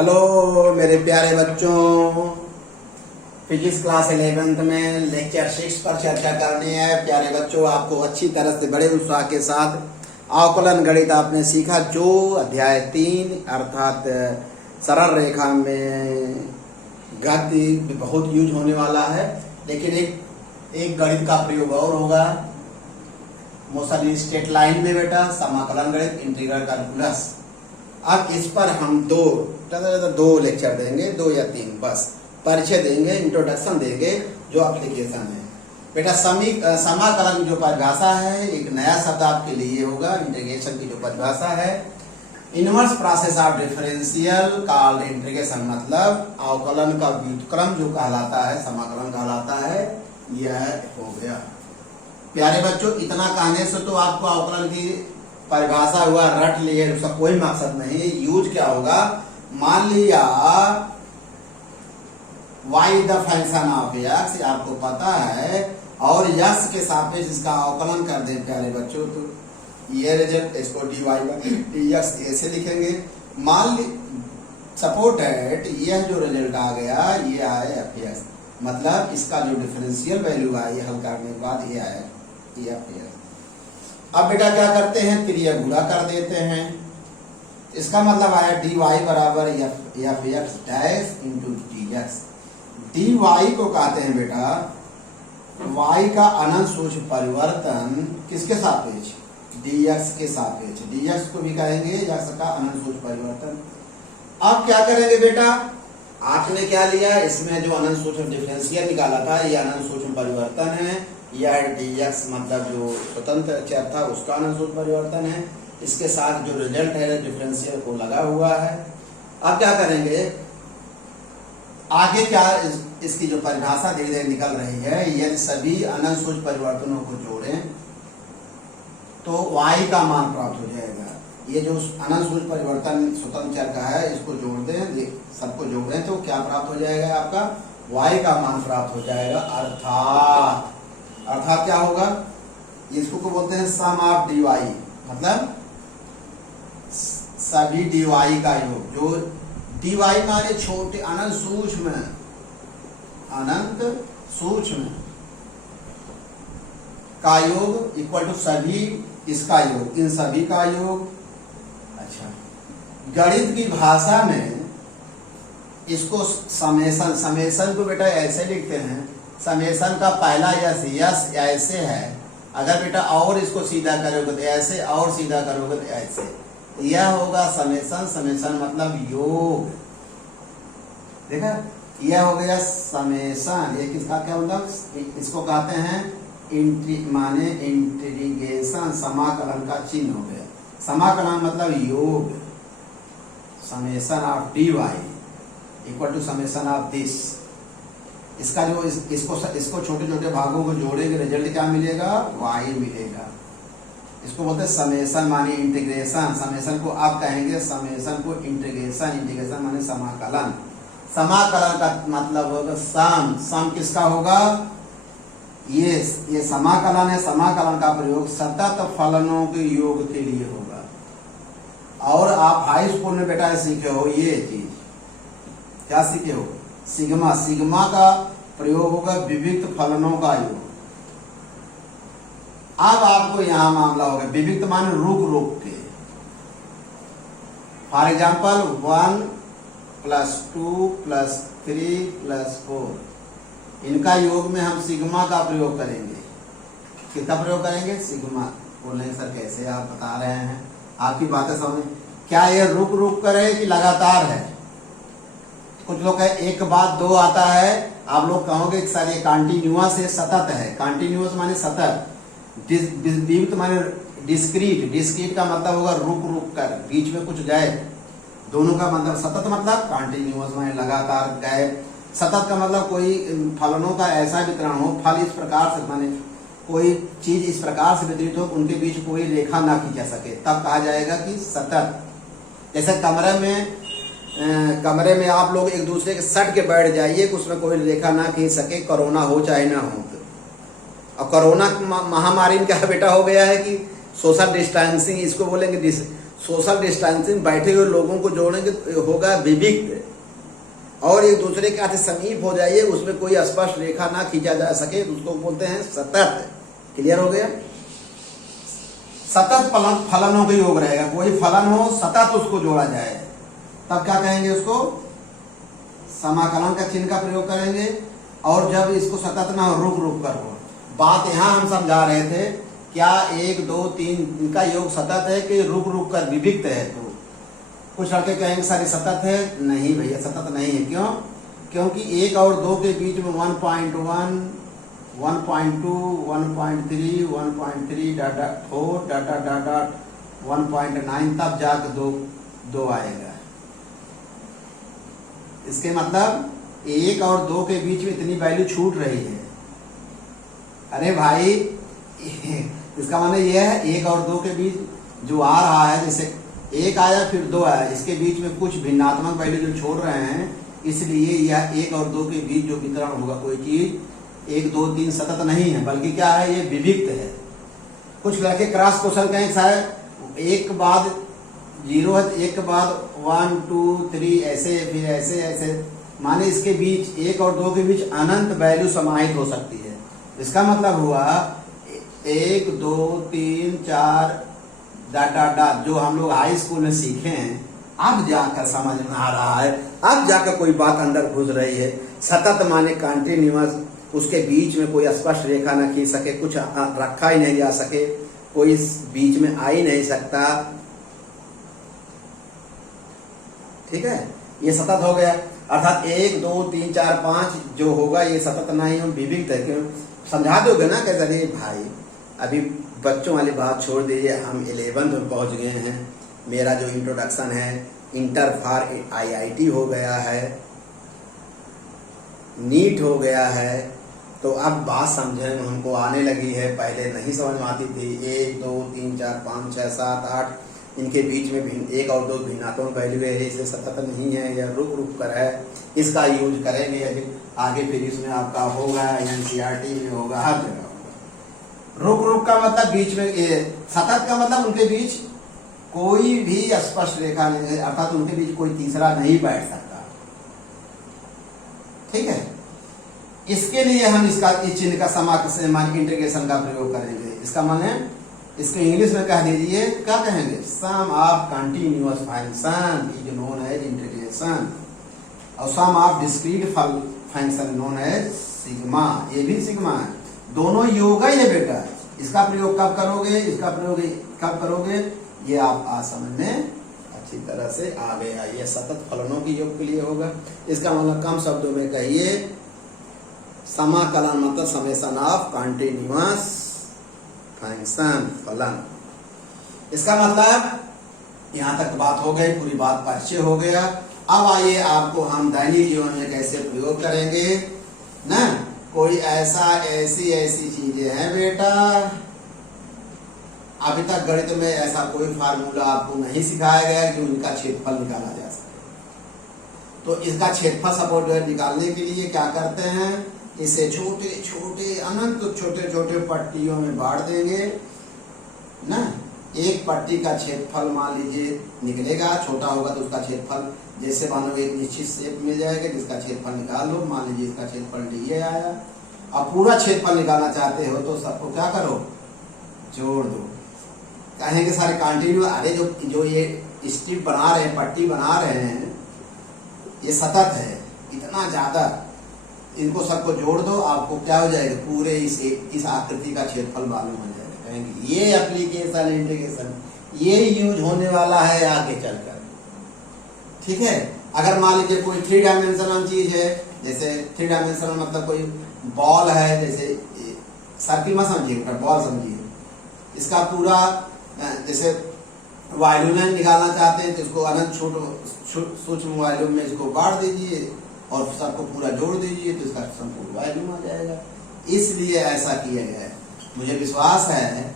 Hello मेरे प्यारे बच्चों, फिजिक्स क्लास 11th में लेक्चर 6 पर चर्चा करनी है। प्यारे बच्चों, आपको अच्छी तरह से बड़े उत्साह के साथ अवकलन गणित आपने सीखा, जो अध्याय 3 अर्थात सरल रेखा में गति बहुत यूज होने वाला है। लेकिन एक गणित का प्रयोग और होगा, मोशन स्ट्रेट लाइन में बेटा, समाकलन गणित, इंटीग्रल कैलकुलस। अब इस पर हम दो लेक्चर देंगे, 2 या 3 बस। परिचय देंगे, इंट्रोडक्शन देंगे, जो एप्लीकेशन है बेटा। समाकलन जो परिभाषा है, एक नया शब्द आपके लिए होगा। इंटीग्रेशन की जो परिभाषा है, inverse process of differential called integration, मतलब अवकलन का व्युत्क्रम जो कहलाता है, समाकलन कहलाता है। यह हो गया प्यारे बच्चों। इतना कहने से तो आपको अवकलन की परिभाषा हुआ, रट लिए, उसका कोई मकसद नहीं। यूज क्या होगा, मान लिया y the function of x आपको पता है, और x के सापेक्ष इसका अवकलन कर दें प्यारे बच्चों, तो ये रिजल्ट, इसको dy dx ऐसे लिखेंगे। मान ली सपोर्टेड, यह जो रिजल्ट आ गया ये आए fx, मतलब इसका जो डिफरेंशियल वैल्यू आई हल करने के बाद ये आए fx। अब बेटा क्या करते हैं, त्रिय गुणा कर देते हैं। इसका मतलब आया dy बराबर fx dash into dx। dy को कहते हैं बेटा y का अनंत सूक्ष्म परिवर्तन किसके सापेक्ष, dx के सापेक्ष। dx को भी कहेंगे x का अनंत सूक्ष्म परिवर्तन। अब क्या करेंगे बेटा, आपने क्या लिया, इसमें जो अनंत सूक्ष्म डिफरेंशियल निकाला था, ये अनंत सूक्ष्म परिवर्तन है। यह dx मतलब जो स्वतंत्र चर था उसका अनंत सूक्ष्म परिवर्तन है। इसके साथ जो रिजल्ट है डिफरेंशियल को लगा हुआ है। अब क्या करेंगे आगे, क्या इसकी जो परिभाषा धीरे धीरे निकल रही है, यदि सभी अनंत सूक्ष्म परिवर्तनों को जोड़ें तो y का मान प्राप्त हो जाएगा। ये जो अनंत सूक्ष्म परिवर्तन स्वतंत्र चर का है, इसको जोड़ दें, सबको जोड़ें तो क्या प्राप्त हो जाएगा, आपका y का मान प्राप्त हो जाएगा। अर्थात क्या होगा, इसको को बोलते हैं सम ऑफ dy, मतलब सभी dy का योग। जो dy माने छोटे अनंत सूक्ष्म का योग इक्वल टू सभी इसका योग, इन सभी का योग। अच्छा, गणित की भाषा में इसको समेशन को बेटा ऐसे लिखते हैं, समेशन का पहला यस ऐसे है। अगर बेटा और इसको सीधा करोगे तो ऐसे, और सीधा करोगे तो ऐसे, यह होगा समेशन मतलब योग। देखा, यह हो गया समेशन। ये किसका क्या मतलब, इसको कहते हैं माने इंटीग्रेशन, समाकलन का चिन्ह हो गया। समाकलन मतलब योग। Summation of dy equal to summation of this. इसका जो इसको छोटे छोटे भागों को जोड़ेंगे, रिजल्ट क्या मिलेगा, y मिलेगा। इसको बोलते हैं समेशन माने इंटीग्रेशन। समेशन को आप कहेंगे, समेशन को इंटीग्रेशन, इंटीग्रेशन माने समाकलन। समाकलन का मतलब होगा सम किसका होगा, ये समाकलन है। समाकलन का प्रयोग सतत फलनों के योग के लिए होगा। और आप हाई स्कूल में बेटा सीखे हो ये चीज, क्या सीखे हो, सिग्मा। सिग्मा का प्रयोग होगा विविक्त फलनों का योग। अब आपको यहां मामला होगा, विविक्त मान रुक के। फॉर एग्जाम्पल 1 + 2 + 3 + 4, इनका योग में हम सिग्मा का प्रयोग करेंगे। किसका प्रयोग करेंगे, सिग्मा। बोलेंगे सर कैसे, आप बता रहे हैं, आपकी बातें समझ। क्या ये रुक करे कि लगातार है। कुछ लोग कहे एक बाद दो आता है, आप लोग कहोगे सर ये कंटिन्यूअस है, सतत है। कंटिन्यूअस माने सतत, विविक्त माने डिस्क्रीट। डिस्क्रीट का मतलब होगा रुक कर, बीच में कुछ गए। दोनों का मतलब सतत मतलब कंटिन्यूअस माने लगातार गए। सतत का मतलब कोई फलनों का ऐसा वितरण हो, फल इस प्रकार से माने कोई चीज इस प्रकार से वितरित हो, उनके बीच कोई रेखा ना खींचा सके, तब कहा जाएगा कि सतत। जैसे कमरे में आप लोग एक दूसरे के सट के बैठ जाइए, उसमें कोई रेखा ना खींच सके, कोरोना हो चाहे ना हो। और कोरोना महामारी में क्या बेटा हो गया है कि सोशल डिस्टेंसिंग, इसको बोलेंगे सोशल डिस्टेंसिंग, बैठे हुए लोगों को जोड़ेंगे तो होगा विविक्त, और एक दूसरे के हाथ समीप हो जाइए, उसमें कोई स्पष्ट रेखा ना खींचा जा सके, उसको बोलते हैं सतत। क्लियर हो गया? सतत फलनों का योग रहेगा, कोई फलन हो सतत उसको जोड़ा जाए, तब क्या कहेंगे? उसको समाकलन का चिन्ह का प्रयोग करेंगे। और जब इसको सतत ना हो, रुक रुक कर हो, बात यहां हम समझा रहे थे, क्या 1 2 3 इनका योग सतत है कि रुक रुक कर विविक्त है? तो कुछ लड़के कहेंगे सारी सतत है। नहीं भैया, सतत नहीं है। क्यों? क्योंकि 1 और 2 के बीच में 1.1 1.2 1.3 1.3 डाटा 4 डाटा डाटा 1.9 तब जाकर दो आएगा। इसके मतलब 1 और 2 के बीच में इतनी वैल्यू छूट रही है। अरे भाई इसका मतलब यह है 1 और 2 के बीच जो आ रहा है, जैसे 1 आया फिर 2 आया, इसके बीच में कुछ भिन्नात्मक वैल्यू जो छोड़ रहे हैं, इसलिए यह 1 और 2 के बीच जो वितरण होगा, कोई चीज 1 2 3 सतत नहीं है, बल्कि क्या है? ये विविक्त है। कुछ लड़के क्रॉस क्वेश्चन कहेंगे शायद 1 के बाद 0 है, 1 के बाद 1 2 3 ऐसे, फिर ऐसे ऐसे, माने इसके बीच 1 और 2 के बीच अनंत वैल्यू समाहित हो सकती है। इसका मतलब हुआ 1 2 3 4 डॉट डॉट डॉट, जो हम लोग हाई स्कूल में सीखे हैं, अब जाकर समझ में आ रहा है, अब जाकर कोई बात अंदर घुस रही है। सतत माने कंटिन्यूअस, उसके बीच में कोई स्पष्ट रेखा न खींच सके, कुछ रखा ही नहीं जा सके, कोई बीच में आ ही नहीं सकता। ठीक है, ये सतत हो गया। अर्थात 1 2 3 4 5 जो होगा ये सतत नहीं, विविक्त है। क्यों? समझा दोगे ना? कैसे? अरे भाई अभी बच्चों वाली बात छोड़ दीजिए, हम 11th में पहुंच गए हैं। मेरा जो इंट्रोडक्शन है, इंटर फॉर IIT हो गया है, नीट हो गया है, तो अब बात समझने में हमको आने लगी है, पहले नहीं समझ में आती थी। 1 2 3 4 5 6 7 8 इनके बीच में 1 और 2 भिन्नात्मक वैल्यू है, इसे सतत नहीं है, या रुक रुक कर है। इसका यूज करेंगे अभी आगे, फिर इसमें आपका होगा NCERT में होगा, हर जगह होगा। रुक रुक का मतलब बीच में, सतत का मतलब उनके बीच कोई भी स्पष्ट रेखा नहीं है, अर्थात उनके बीच कोई तीसरा नहीं बैठ सकता। ठीक है, इसके लिए हम इसका इस चिन्ह का समाकलन इंटीग्रेशन का प्रयोग करेंगे। इसका माने इसको इंग्लिश में कह दीजिए, क्या कहेंगे? Sum of continuous function is known as integration, और sum of discrete function known as sigma. ये भी सिग्मा है, दोनों योग है ये बेटा। इसका प्रयोग कब करोगे, इसका प्रयोग कब करोगे, ये आप आज समझ में अच्छी तरह से आ गया। ये सतत फलनों की योग के लिए होगा। इसका मतलब कम शब्दों में कहिए, समाकलन मतलब समेशन ऑफ कंटिन्यूअस फंक्शन फलन। इसका मतलब यहां तक बात हो गई, पूरी बात परिचय हो गया। अब आइए आपको हम दैनिक जीवन में कैसे प्रयोग करेंगे ना। कोई ऐसी चीजें हैं बेटा, अभी तक गणित में ऐसा कोई फार्मूला आपको नहीं सिखाया गया कि उनका क्षेत्रफल निकाला जा सके। तो इसका क्षेत्रफल सपोर्ट निकालने के लिए क्या करते हैं, इसे छोटे छोटे अनंत छोटे छोटे पट्टियों में बांट देंगे ना। एक पट्टी का क्षेत्रफल मान लीजिए निकलेगा, छोटा होगा तो उसका क्षेत्रफल, जैसे मानो एक निश्चित शेप मिल जाएगा जिसका क्षेत्रफल निकाल लो, मान लीजिए इसका क्षेत्रफल DA आया। अब पूरा क्षेत्रफल निकालना चाहते हो तो सबको क्या करो, जोड़ दो। कहेंगे सारे कंटिन्यू, अरे जो ये स्ट्रिप बना रहे हैं, पट्टी बना रहे हैं, ये सतत है इतना ज्यादा, इनको सबको जोड़ दो, आपको क्या हो जाएगा, पूरे इस आकृति का क्षेत्रफल मालूम हो जाएगा। कहेंगे ये एप्लीकेशन इंटीग्रेशन ये यूज होने वाला है आगे चलकर। ठीक है, अगर मान लीजिए कोई 3 डायमेंशनल चीज है, जैसे 3 डायमेंशनल मतलब कोई बॉल है, जैसे सर्किल मत समझिए, बॉल समझिए। इसका पूरा जैसे वॉल्यूम निकालना चाहते हैं तो इसको अनंत सूक्ष्म वॉल्यूम में इसको बांट दीजिए और सबको पूरा जोड़ दीजिए तो इसका संपूर्ण वॉल्यूम आ जाएगा। इसलिए ऐसा किया गया है। मुझे विश्वास है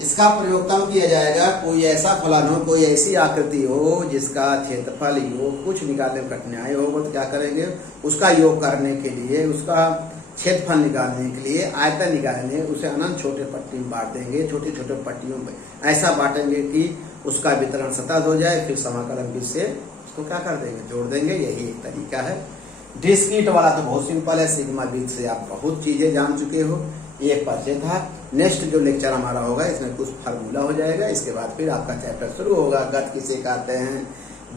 इसका प्रयोग तब किया जाएगा, कोई ऐसा फलन हो, कोई ऐसी आकृति हो जिसका क्षेत्रफल योग कुछ निकालने में कठिनाई हो, तो क्या करेंगे, उसका योग करने के लिए, उसका क्षेत्रफल निकालने के लिए, आयतन निकालने, उसे अनंत छोटे पट्टी में बांट देंगे। छोटे छोटे पट्टियों में ऐसा बांटेंगे कि उसका वितरण सतत हो जाए, फिर समाकलन बीच से उसको क्या कर देंगे, जोड़ देंगे। यही एक तरीका है। डिस्क्रीट वाला तो बहुत सिंपल है, सिग्मा बीच से आप बहुत चीजें जान चुके हो, एक परिचय था। नेक्स्ट जो लेक्चर हमारा होगा इसमें कुछ फार्मूला हो जाएगा, इसके बाद फिर आपका चैप्टर शुरू होगा। गति किसे कहते हैं,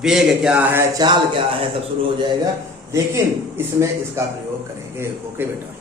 वेग क्या है, चाल क्या है, सब शुरू हो जाएगा, लेकिन इसमें इसका प्रयोग करेंगे। ओके बेटा।